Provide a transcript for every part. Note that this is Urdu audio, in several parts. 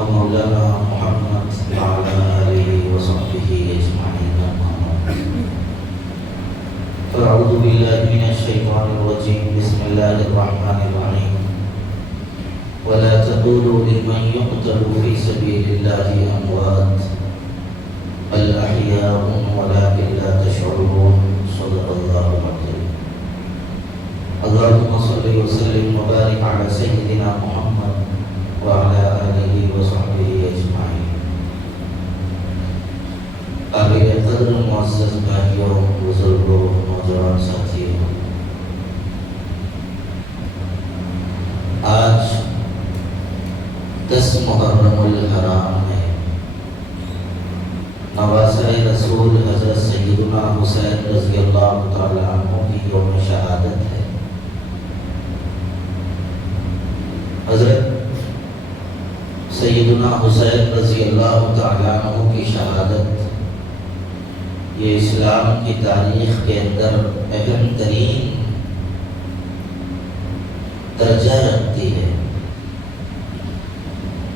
ومولانا محمد وعلى آله وصحبه أجمعين. فأعوذ بالله من الشيطان الرجيم. بسم الله الرحمن الرحيم. ولا تقولوا لمن يقتل في سبيل الله أموات بل أحياء ولكن لا تشعرون. صدق الله العظيم. اللهم صل وسلم وبارك على سيدنا محمد وعلى آله وصحبه أجمعين. قابل قدر معزز بھائیوں، بزرگوں، نوجوان ساتھیوں، آج 10 محرم الحرام ہے. نواسۂ رسول حضرت سیدنا حسین رضی اللہ تعالی عنہ کی یوم شہادت ہے. حضرت سیدنا حسین رضی اللہ تعالی عنہ کی شہادت یہ اسلام کی تاریخ کے اندر اہم ترین درجہ رکھتی ہے.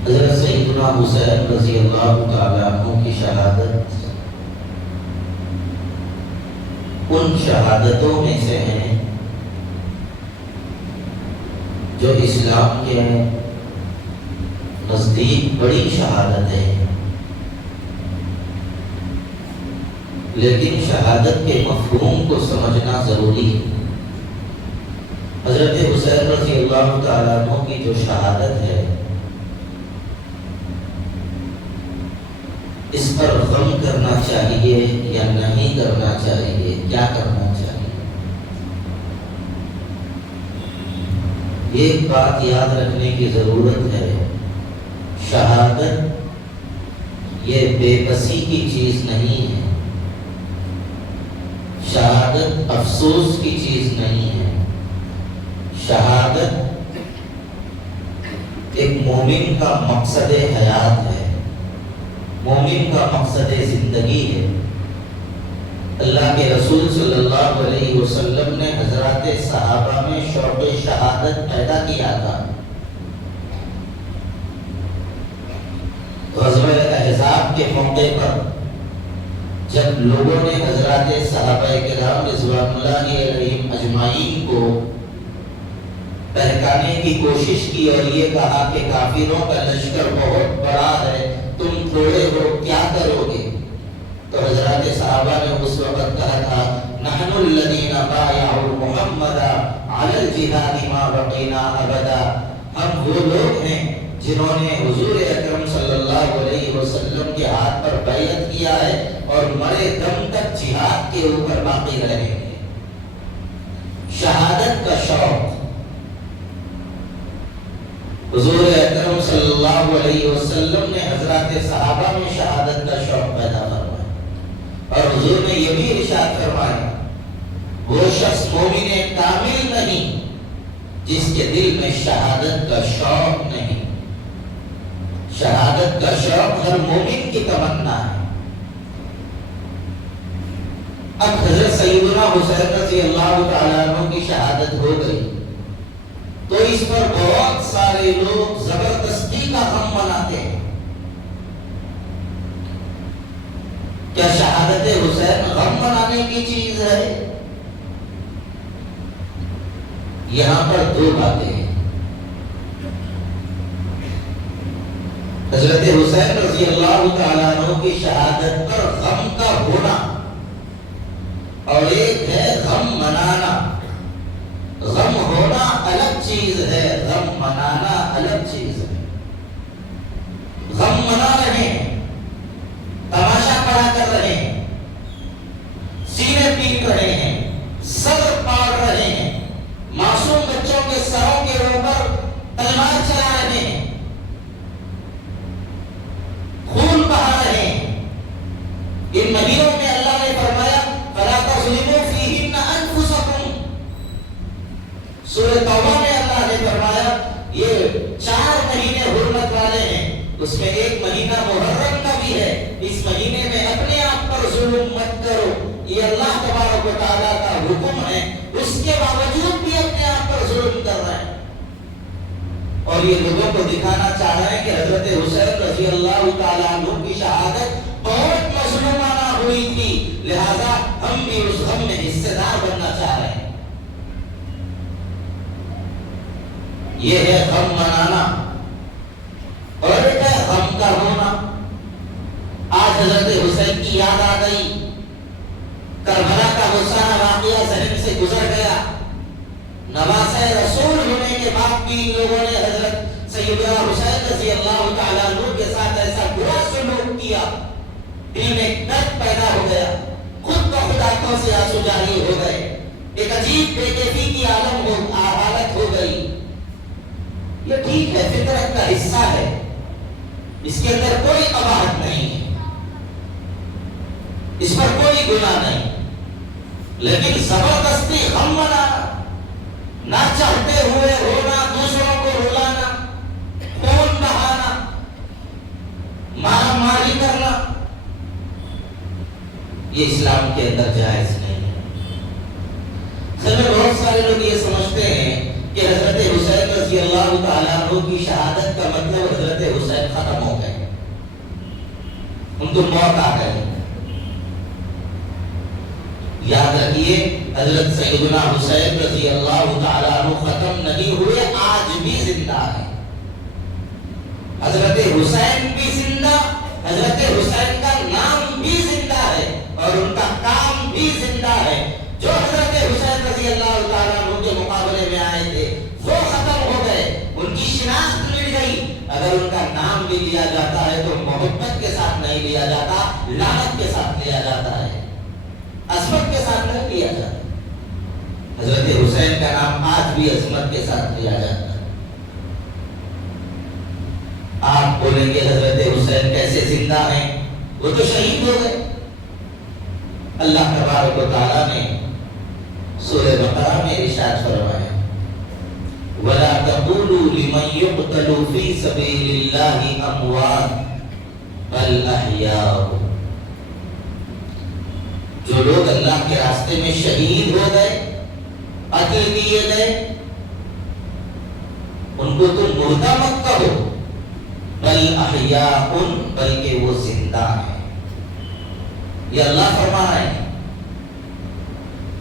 حضرت سیدنا حسین رضی اللہ تعالی عنہ کی شہادت ان شہادتوں میں سے ہیں جو اسلام کے نزدیک بڑی شہادت ہے، لیکن شہادت کے مفہوم کو سمجھنا ضروری ہے. حضرت حسین رضی اللہ تعالیٰ عنہ کی جو شہادت ہے، اس پر غم کرنا چاہیے یا نہیں کرنا چاہیے، کیا کرنا چاہیے؟ یہ ایک بات یاد رکھنے کی ضرورت ہے. شہادت یہ بے بسی کی چیز نہیں ہے، شہادت افسوس کی چیز نہیں ہے. شہادت ایک مومن کا مقصد حیات ہے، مومن کا مقصد زندگی ہے. اللہ کے رسول صلی اللہ علیہ وسلم نے حضرات صحابہ میں شوق شہادت پیدا کیا تھا. غزوہ احزاب کے موقع پر جب لوگوں نے حضرات صحابہ کرام رضوان اللہ علیہم اجمعین کو بہکانے کی کوشش کی اور یہ کہا کہ کافروں کا لشکر بہت بڑا ہے، تم تھوڑے ہو، کیا کرو گے؟ تو حضرات صحابہ نے اس وقت کہا تھا نحن الذین بایعوا محمدا علی الجہاد ما بقینا ابدا. ہم وہ لوگ ہیں جنہوں نے حضور اکرم صلی اللہ علیہ وسلم کے ہاتھ پر بیعت کیا ہے اور مرے دم تک جہاد کے اوپر باقی رہیں گے. شہادت کا شوق حضور اکرم صلی اللہ علیہ وسلم نے حضرات صحابہ میں شہادت کا شوق پیدا فرمایا اور حضور نے یہ بھی ارشاد فرمایا وہ شخص مومن کامل نہیں جس کے دل میں شہادت کا شوق نہیں. شہادت کا شوق ہر مومن کی تمنا ہے. اب حضرت سیدنا حسین رضی اللہ تعالیٰ عنہ کی شہادت ہو گئی تو اس پر بہت سارے لوگ زبردستی کا غم مناتے ہیں. کیا شہادت حسین غم منانے کی چیز ہے؟ یہاں پر دو باتیں ہیں. حضرت حسین رضی اللہ تعالیٰ عنہ کی شہادت پر غم کا ہونا اور ایک ہے غم منانا. غم ہونا الگ چیز ہے، غم منانا الگ چیز ہے. غم منا رہے ہیں، تماشا پڑا کر رہے ہیں، سینے پیٹ رہے ہیں، سر پاڑ رہے ہیں، معصوم بچوں کے سروں کے اوپر تلوار چلا رہے ہیں، خون بہا رہے ہیں. ان مہینوں میں اللہ نے فرمایا فَلَا تَظْلِمُوا فِيهِنَّ أَنفُسَكُمْ. سورہ توبہ میں اللہ نے فرمایا یہ 4 مہینے حرمت والے ہیں، اس میں ایک مہینہ محرم کا بھی ہے. اس مہینے میں اپنے آپ پر ظلم مت کرو، یہ اللہ تبارک و تعالیٰ کا حکم ہے. اس کے باوجود بھی اپنے آپ پر ظلم کر رہے ہیں. اور یہ لوگوں کو دکھانا چاہ رہے ہیں کہ حضرت حسین رضی اللہ تعالیٰ عنہ کی شہادت بہت مظلومانہ ہوئی تھی، لہذا ہم بھی اس غم میں حصے دار بننا چاہ رہے ہیں۔ یہ ہے غم منانا، اور ایک ہے غم کا ہونا۔ آج حضرت حسین کی یاد آ گئی، کربلا کا وہ سارا واقعہ ذہن سے گزر گیا۔ نواسۂ رسول ہونے کے بعد بھی ان لوگوں نے حضرت سیدنا حسین رضی اللہ تعالیٰ عنہ کے ساتھ ایسا برا سلوک کیا، دل میں درد پیدا ہو گیا، خود بخود آنکھوں سے آنسو جاری ہو گئے، ایک عجیب بے کیفی کی حالت ہو گئی۔ یہ ٹھیک ہے، فطرت کا حصہ ہے، اس کے اندر کوئی قباحت نہیں ہے، اس پر کوئی گناہ نہیں، لیکن زبردستی غم منانا، نہ چاہتے ہوئے رونا، دوسروں کو رلانا، خون بہانا، مارا ماری کرنا، یہ اسلام کے اندر جائز نہیں ہے۔ اصل میں بہت سارے لوگ یہ سمجھتے ہیں کہ حضرت حسین رضی اللہ تعالیٰ عنہ کی شہادت کا مطلب حضرت حسین ختم ہو گئے، ان کو موت آ گئی۔ یاد رکھیے، حضرت سیدنا حسین رضی اللہ تعالیٰ عنہ ختم نہیں ہوئے، آج بھی زندہ ہے۔ حضرت حسین بھی زندہ، حضرت حسین کا نام بھی زندہ ہے، اور ان کا کام بھی زندہ ہے۔ جو حضرت حسین رضی اللہ تعالیٰ عنہ کے مقابلے میں آئے تھے وہ ختم ہو گئے، ان کی شناخت مل گئی۔ اگر ان کا نام بھی لیا جاتا ہے تو محبت کے ساتھ نہیں لیا جاتا، لعنت کے ساتھ لیا جاتا ہے، عظمت کے ساتھ نہیں لیا جاتا۔ حضرت حسین کا نام آج بھی عظمت کے ساتھ لیا جاتا ہے۔ آپ بولیں گے حضرت حسین کیسے زندہ ہیں؟ وہ تو شہید ہو گئے۔ اللہ تبارک و تعالیٰ نے سورہ بقرہ میں ارشاد فرمایا، وَلَا تَقُولُوا لِمَن يُقْتَلُ فِي سَبِيلِ اللَّهِ أَمْوَاتٌ بَلْ أَحْيَاءٌ۔ جو لوگ اللہ کے راستے میں شہید ہو گئے، قتل کیے گئے، ان کو تم مردہ مت کہو، بل احیاء، بلکہ وہ زندہ ہیں۔ یہ اللہ فرما رہے ہیں،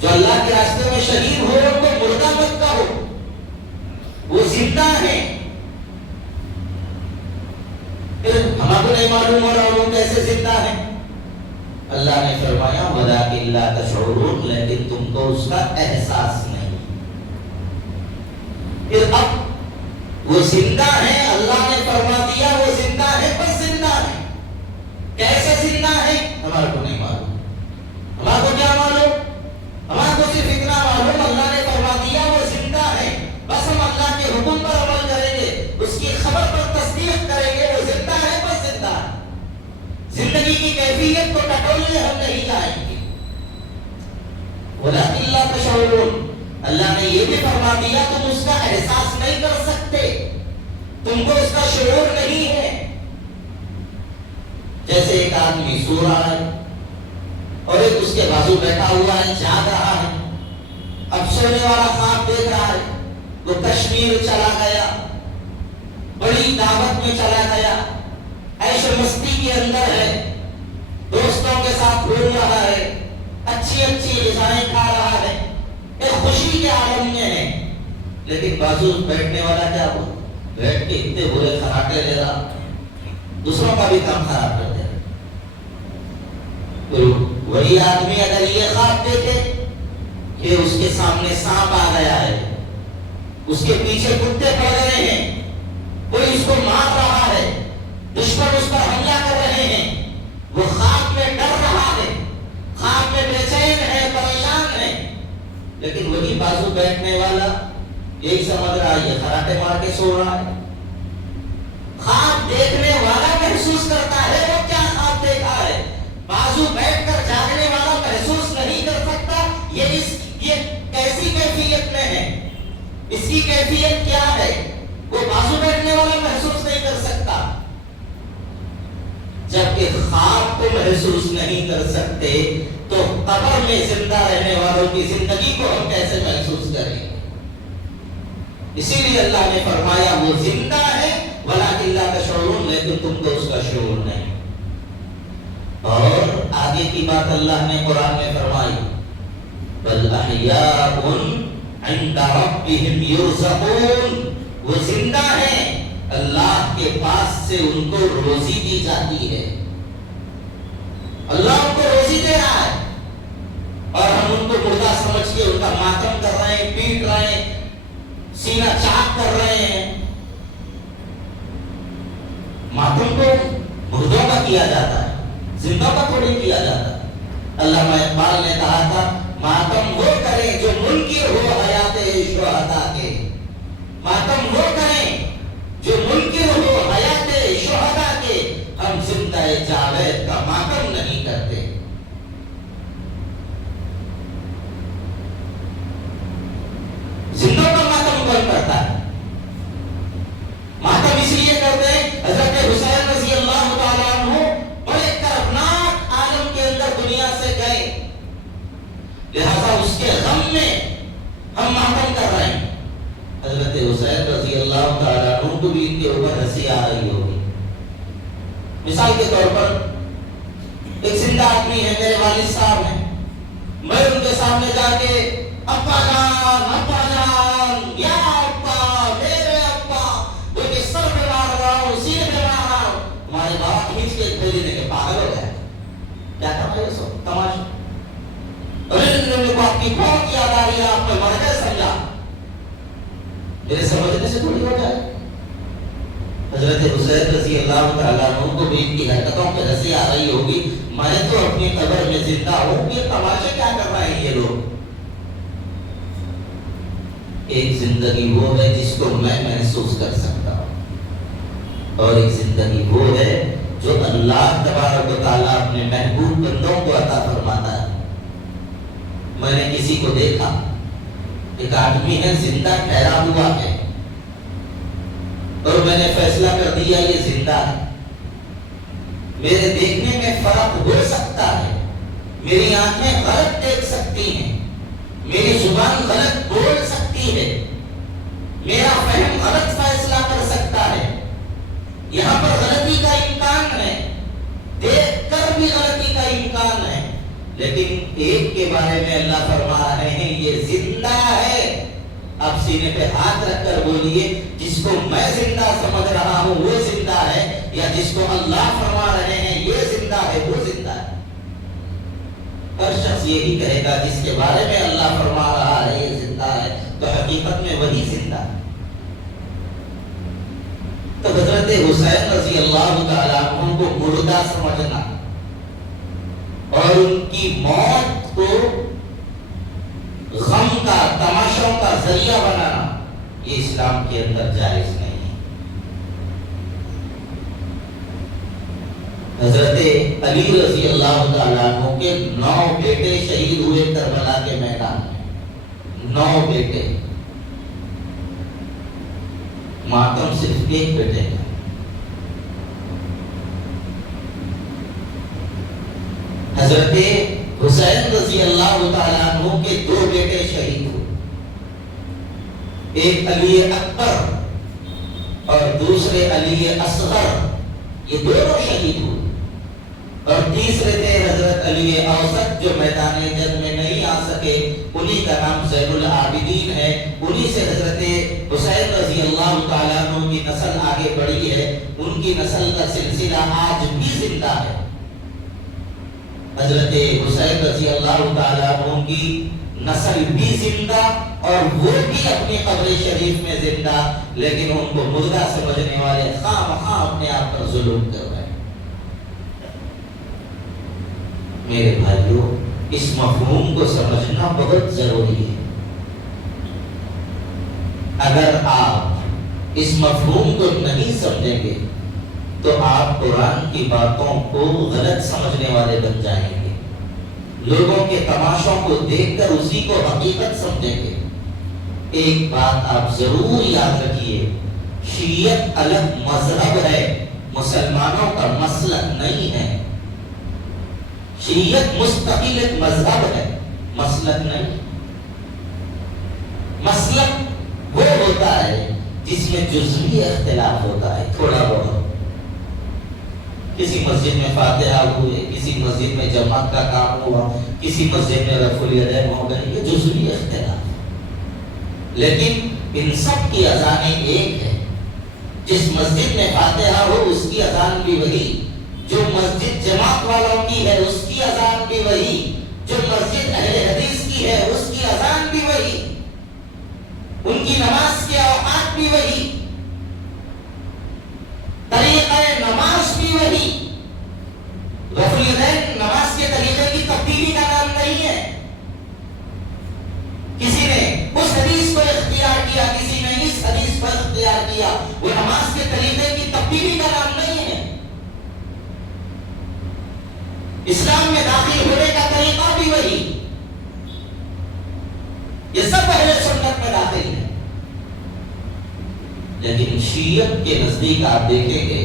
جو اللہ کے راستے میں شہید ہو ان کو مردہ مت کہو، وہ زندہ ہیں۔ پھر ہمیں کو نہیں معلوم ہو رہا وہ کیسے زندہ ہیں؟ اللہ نے فرمایا وَلَٰكِن لَا تَشْعُرُونَ، لیکن تم کو اس کا احساس نہیں۔ پھر اب وہ زندہ ہیں، اللہ نے فرما دیا وہ زندہ ہے، بس زندہ ہے۔ کیسے زندہ ہے ہمارے کو نہیں معلوم۔ ہمارے کو کیا معلوم؟ ہمارے کو صرف اتنا معلوم اللہ نے فرما دیا وہ زندہ ہے، بس ہم اللہ کے حکم پر عمل کریں گے، اس کی خبر پر تصدیق کریں گے، وہ زندہ ہے، بس زندہ ہے۔ زندگی کی کیفیت کو ٹٹولنے ہم نہیں جائیں گے۔ وَلَٰكِن لَا تَشْعُرُونَ، اللہ نے یہ بھی فرما دیا تم اس کا احساس نہیں کر سکتے، تم کو اس کا شعور نہیں ہے۔ جیسے ایک آدمی سو رہا ہے اور ایک اس کے بازو بیٹھا ہوا ہے، جاگ رہا ہے، اب سونے والا خواب دیکھ رہا ہے، وہ کشمیر چلا گیا، بڑی دعوت میں چلا گیا، عیش و مستی کے اندر ہے، دوستوں کے ساتھ گھوم رہا ہے، اچھی اچھی غذائیں کھا رہا ہے، ایک خوشی کے عالم میں ہے، لیکن بازو بیٹھنے والا کیا ہوا؟ بیٹھ کے اتنے برے خراٹے لے رہا، دوسروں کا بھی کام خراب کر دے رہا۔ وہی آدمی اگر یہ خواب دیکھے کہ اس کے سامنے سانپ آ گیا ہے، اس کے پیچھے کتے پڑ رہے ہیں، کوئی اس کو مار رہا ہے، دشمن اس پر حملہ کر رہے ہیں، وہ خواب میں ڈر رہا ہے، خواب میں بے چین ہے، پریشان ہے، لیکن وہی بازو بیٹھنے والا یہی سمجھ رہا ہے یہ خراٹے مار کے سو رہا ہے۔ خواب دیکھنے والا محسوس کرتا ہے وہ کیا خواب دیکھا ہے، بازو بیٹھ کر جاگنے والا محسوس نہیں کر سکتا۔ یہ کیسی کیفیت میں ہے، اس کی کیفیت کیا ہے، وہ بازو بیٹھنے والا محسوس نہیں کر سکتا۔ جبکہ خواب کو محسوس نہیں کر سکتے تو قبر میں زندہ رہنے والوں کی زندگی کو ہم کیسے محسوس کریں گے؟ اسی لیے اللہ نے فرمایا وہ زندہ ہے ولکن لا تشعرون، لیکن تم کو اس کا شعور نہیں۔ اور آگے کی بات اللہ نے قرآن میں فرمائی بل احیاء عند ربهم یرزقون، وہ زندہ ہیں، اللہ کے پاس سے ان کو روزی دی جاتی ہے، اللہ ان کو روزی دے رہا ہے، اور ہم ان کو مردہ سمجھ کے ان کا ماتم کر رہے ہیں، پیٹ رہے ہیں، سینہ چاک کر رہے ہیں۔ ماتم تو مردوں کا کیا جاتا ہے، زندوں کا تھوڑی کیا جاتا ہے۔ علامہ اقبال نے کہا تھا ماتم وہ کریں جو منکر ہو حیات شہداء کے، ماتم وہ کریں جو منکر ہو حیات شہداء کے، ہم زندہ جاوید کا ماتم نہیں کرتے۔ زندوں کا ماتم کون کرتا ہے؟ ماتم اس لیے کرتے ہیں حضرت حسین رضی اللہ تعالیٰ عنہ بڑے کربناک عالم کے اندر دنیا سے گئے، لہذا اس کے غم میں ہم ماتم کر رہے ہیں۔ حضرت حسین رضی اللہ تعالیٰ عنہ کو بھی ان کے اوپر ہنسی آ رہی ہوگی۔ مثال کے طور پر ایک زندہ آدمی ہے، میرے والد صاحب ہیں، میں ان کے سامنے جا کے ابا جان یا ابا میرے ابا ان کے سر پہ مار رہا ہوں، سینے پہ مار رہا ہوں، ہمارے باپ کھینچ کے کھولی دے کے پاگل ہو گئے، کیا کر رہے ہو سب تماشا؟ ارے آپ کی بہت یاد آ رہی ہے، آپ نے مر گئے سمجھا، میرے سمجھنے سے تھوڑی ہو جائے۔ حضرت حسین رضی اللہ تعالیٰ عنہ کو بھی ان کی حرکتوں پہ ہنسی آ رہی ہوگی، میں تو اپنی قبر میں زندہ ہوں، یہ تماشے کیا کر رہے ہیں یہ لوگ؟ ایک زندگی وہ ہے جس کو میں محسوس کر سکتا ہوں، اور ایک زندگی وہ ہے جو اللہ تبارک و تعالیٰ اپنے محبوب بندوں کو عطا فرماتا ہے۔ میں نے کسی کو دیکھا، ایک آدمی ہے زندہ ٹھہرا ہوا ہے، اور میں نے فیصلہ کر دیا یہ زندہ ہے، میرے دیکھنے میں فرق ہو سکتا ہے، میری آنکھیں غلط دیکھ سکتی ہیں، میری زبان غلط بول سکتی ہے، میرا فہم غلط فیصلہ کر سکتا ہے، یہاں پر غلطی کا امکان ہے، دیکھ کر بھی غلطی کا امکان ہے، لیکن ایک کے بارے میں اللہ فرما رہے ہیں یہ زندہ ہے۔ آپ سینے پہ ہاتھ رکھ کر بولیے جس کو میں زندہ سمجھ رہا ہوں وہ زندہ ہے، یا جس کو اللہ فرما رہے ہیں یہ زندہ ہے وہ زندہ ہے۔ ہر شخص یہی کہے گا جس کے بارے میں اللہ فرما رہا ہے یہ زندہ ہے، تو حقیقت میں وہی زندہ ہے۔ تو حضرت حسین رضی اللہ تعالیٰ عنہ کو مردہ سمجھنا اور ان کی موت کو غم کا تماشوں کا ذریعہ بنانا، یہ اسلام کے اندر جائز نہیں ہے۔ حضرت علی رضی اللہ تعالیٰ عنہ کے 9 بیٹے شہید ہوئے کربلا کے میدان میں، 9 بیٹے، ماتم صرف ایک بیٹے کا۔ حضرت حسین رضی اللہ تعالیٰ عنہ کے 2 بیٹے شہید ہوئے، ایک علی اکبر اور دوسرے علی اصغر، یہ دونوں شہید ہوئے، اور تیسرے تھے حضرت علی اوسط جو میدان جنگ میں نہیں آ سکے، انہی کا نام زین العابدین ہے، انہی سے حضرت حسین رضی اللہ تعالیٰ عنہ کی نسل آگے بڑھی ہے، ان کی نسل کا سلسلہ آج بھی زندہ ہے۔ حضرت حسین رضی اللہ تعالیٰ عنہ کی نسل بھی زندہ اور وہ بھی اپنی قبر شریف میں زندہ، لیکن ان کو مردہ سمجھنے والے خواہ مخواہ اپنے آپ پر ظلم کر رہے ہیں۔ میرے بھائیوں، اس مفہوم کو سمجھنا بہت ضروری ہے۔ اگر آپ اس مفہوم کو نہیں سمجھیں گے تو آپ قرآن کی باتوں کو غلط سمجھنے والے بن جائیں گے، لوگوں کے تماشوں کو دیکھ کر اسی کو حقیقت سمجھیں گے۔ ایک بات آپ ضرور یاد رکھیے، شیعت الگ مذہب ہے، مسلمانوں کا مسلک نہیں ہے۔ شیعت مستقل ایک مذہب ہے، مسلک نہیں۔ مسلک وہ ہوتا ہے جس میں جزوی اختلاف ہوتا ہے، تھوڑا بہت، کسی مسجد میں فاتحہ ہوئے، کسی مسجد میں جماعت کا کام ہوا، کسی مسجد میں رفع الیدین ہو گئے، یہ جزوی اختلاف، لیکن ان سب کی اذانیں ایک ہے۔ جس مسجد میں فاتحہ ہو اس کی اذان بھی وہی، جو مسجد جماعت والوں کی ہے اس کی اذان بھی وہی، جو مسجد اہل حدیث کی ہے اس کی اذان بھی وہی، ان کی نماز کے اوقات بھی وہی، طریقہ نماز بھی وہی۔ رفع الیدین نماز کے طریقے کی تبدیلی کا نام نہیں ہے، کسی نے اس حدیث کو اختیار کیا، کسی نے اس حدیث کو اختیار کیا، وہ نماز کے طریقے کی تبدیلی کا نام نہیں ہے۔ اسلام میں داخل ہونے کا طریقہ بھی وہی، یہ سب اہل سنت میں داخل ہے۔ لیکن شیعت کے نزدیک آپ دیکھیں گے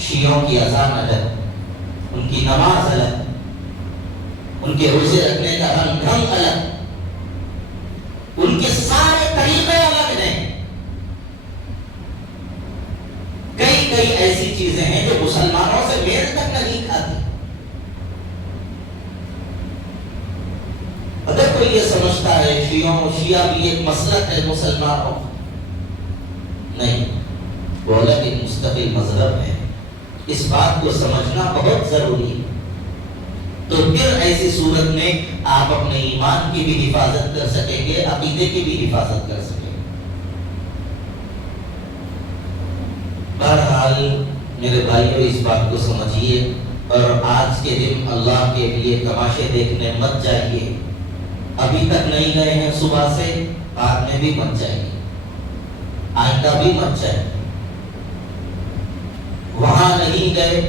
شیعوں کی اذان الگ، ان کی نماز الگ، ان کے روزے رکھنے کا ڈھنگ الگ، ان کے سارے طریقے الگ ہیں۔ کئی ایسی چیزیں ہیں جو مسلمانوں سے میل تک نہیں کھاتی۔ اگر کوئی یہ سمجھتا ہے شیعہ بھی ایک مسلک ہے مسلمانوں، نہیں، وہ الگ ایک مستقل مذہب ہے، اس بات کو سمجھنا بہت ضروری ہے۔ تو پھر ایسی صورت میں آپ اپنے ایمان کی بھی حفاظت کر سکیں گے، عقیدے کی بھی حفاظت کر سکیں گے۔ بہرحال میرے بھائیوں اس بات کو سمجھیے، اور آج کے دن اللہ کے لیے تماشے دیکھنے مت جائیے۔ ابھی تک نہیں گئے ہیں صبح سے، بعد میں بھی مت جائیے، آئندہ بھی مت جائیے۔ وہاں نہیں گئے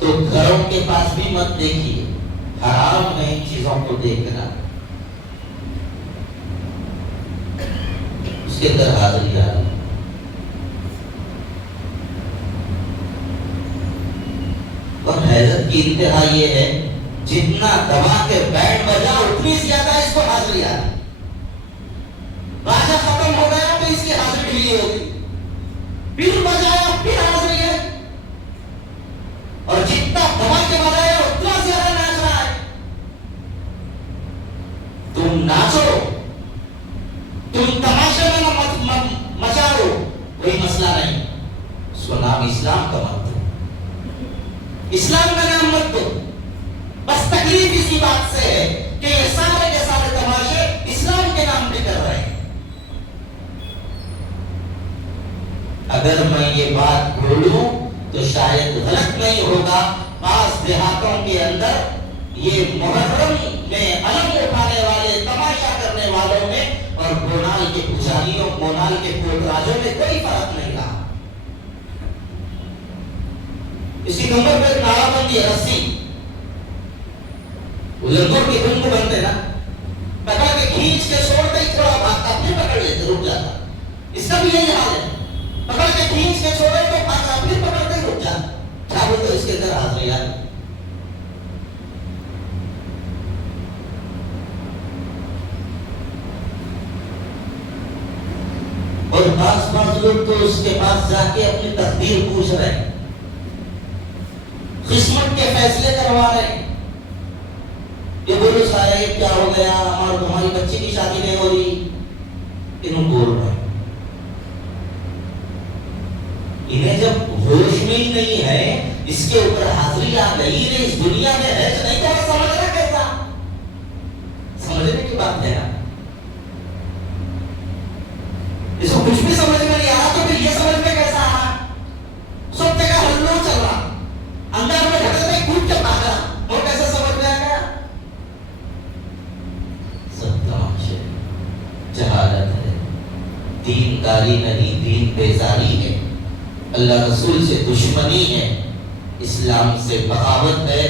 تو گھروں کے پاس بھی مت دیکھیے، حرام ہے ان چیزوں کو دیکھنا۔ اس کے اندر حاضری آ رہی، اور حیرت کی انتہا یہ ہے جتنا دبا کے بینڈ بجا اتنی زیادہ اس کو حاضری آ رہی۔ باجا ختم ہو گیا تو اس کی حاضری ڈھیلی ہوگی، پھر بجایا پھر حاضری ہے، اور جتنا دبا کے بجایا اتنا زیادہ ناچ رہا ہے۔ تم ناچو، تم تماشے میں مچاؤ، کوئی مسئلہ نہیں، اس کو نام اسلام کا مت دو، اسلام کا نام مت دو۔ بس تکلیف اسی بات سے ہے کہ یہ سارے کے سارے تماشے اسلام کے نام پہ کر رہے ہیں۔ اگر میں یہ بات بولوں تو شاید غلط نہیں ہوگا، بعض دیہاتوں کے اندر یہ محرم میں علم اٹھانے والے، تماشا کرنے والوں میں اور بونال کے پجاریوں، بونال کے کوتراجوں میں کوئی فرق نہیں رہا۔ اس کی کمر پہ نعرہ بندی ہے، رسی، لنگور کی دھن کو بنتے نا، پکڑ کے کھینچ کے چھوڑتے ہی تھوڑا بھاگتا، پھر پکڑ لیتے، رک جاتا۔ اس کا بھی یہی حال ہے، پکڑ کے کھینچ کے چھوڑے تو بھاگتا، پھر پکڑتے ہی رک جاتا۔ کیا بولتے اس کے اندر حاضری آئی؟ اور بعض لوگ تو اس کے پاس جا کے اپنی تقدیر پوچھ رہے ہیں، قسمت کے فیصلے کروا رہے ہیں۔ یہ بولو صاحب کیا ہو گیا، اور تمہاری بچی کی شادی نہیں ہو رہی، انہوں بول رہے ہیں۔ انہیں جب ہوش میں ہی نہیں ہے، اس کے اوپر حاضری آ گئی، اس دنیا میں ہے نہیں تو سمجھنا کیسا؟ سمجھنے کی بات ہے نا، اس کو کچھ بھی سمجھ میں نہیں آ رہا تو پھر یہ سمجھ میں کیسا آ رہا؟ سب جگہ ہلو چل رہا، اندر میں گھر میں کود کے بھاگ رہا، وہ کیسے سمجھ میں آ گیا؟ سب تماشے، جہالت ہے، دینداری نہیں، دین بیزاری ہے، اللہ رسول سے دشمنی ہے، اسلام سے بغاوت ہے،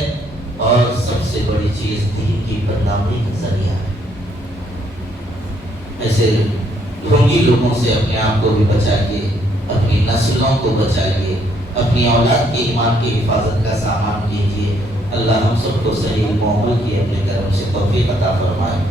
اور سب سے بڑی چیز دین کی بدنامی کا ذریعہ ہے۔ ایسے ڈھونگی لوگوں سے اپنے آپ کو بھی بچائیے، اپنی نسلوں کو بچائیے، اپنی اولاد کی ایمان کی حفاظت کا سامان کیجیے۔ اللہ ہم سب کو صحیح علم و عمل کی اپنے کرم سے توفیق عطا فرمائے۔